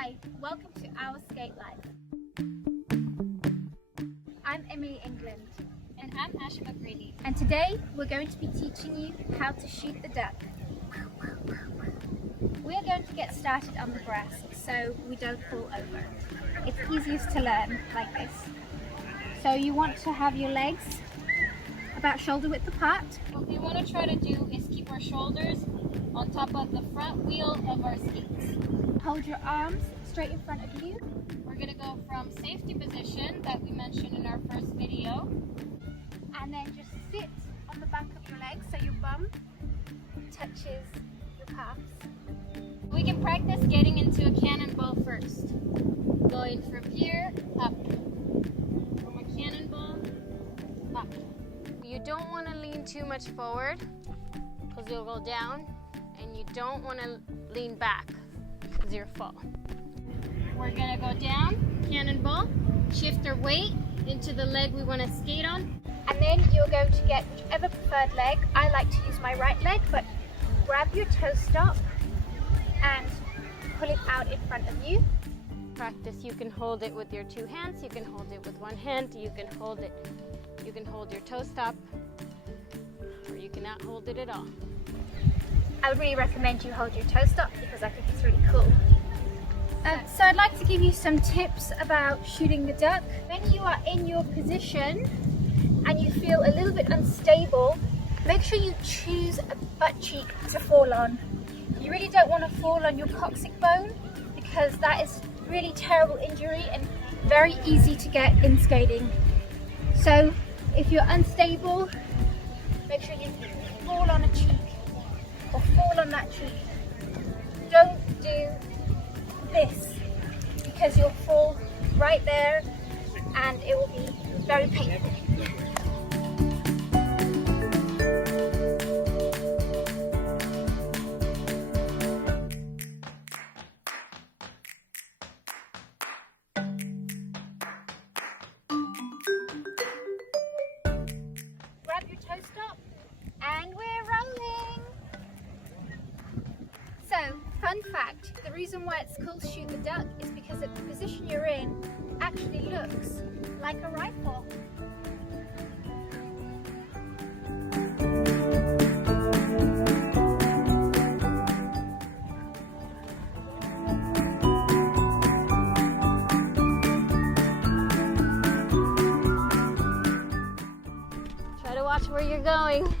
Hi, welcome to our skate life. I'm Emily England. And I'm Asha McGrady. And today we're going to be teaching you how to shoot the duck. We are going to get started on the grass so we don't fall over. It's easiest to learn like this. So you want to have your legs about shoulder width apart. What we want to try to do is keep our shoulders on top of the front wheel of our skates. Hold your arms straight in front of you. We're going to go from safety position that we mentioned in our first video. And then just sit on the back of your legs so your bum touches your calves. We can practice getting into a cannonball first. Going from here up. From a cannonball up. You don't want to lean too much forward because you'll go down, and you don't want to lean back because you'll fall. We're going to go down, cannonball, shift our weight into the leg we want to skate on. And then you're going to get whichever preferred leg. I like to use my right leg, but grab your toe stop and pull it out in front of you. Practice, you can hold it with your two hands, you can hold it with one hand, you can hold your toe stop, or you cannot hold it at all. I would really recommend you hold your toe stop because I think it's really cool. So I'd like to give you some tips about shooting the duck. When you are in your position and you feel a little bit unstable, make sure you choose a butt cheek to fall on. You really don't want to fall on your coccyx bone because that is really terrible injury and very easy to get in skating. So if you're unstable, make sure you fall on a cheek or fall on that cheek. Don't do this because you'll fall right there and it will be very painful. Grab your toe stop and we're rolling. So, fun fact, the reason why it's called shoot the duck is because the position you're in actually looks like a rifle. Try to watch where you're going.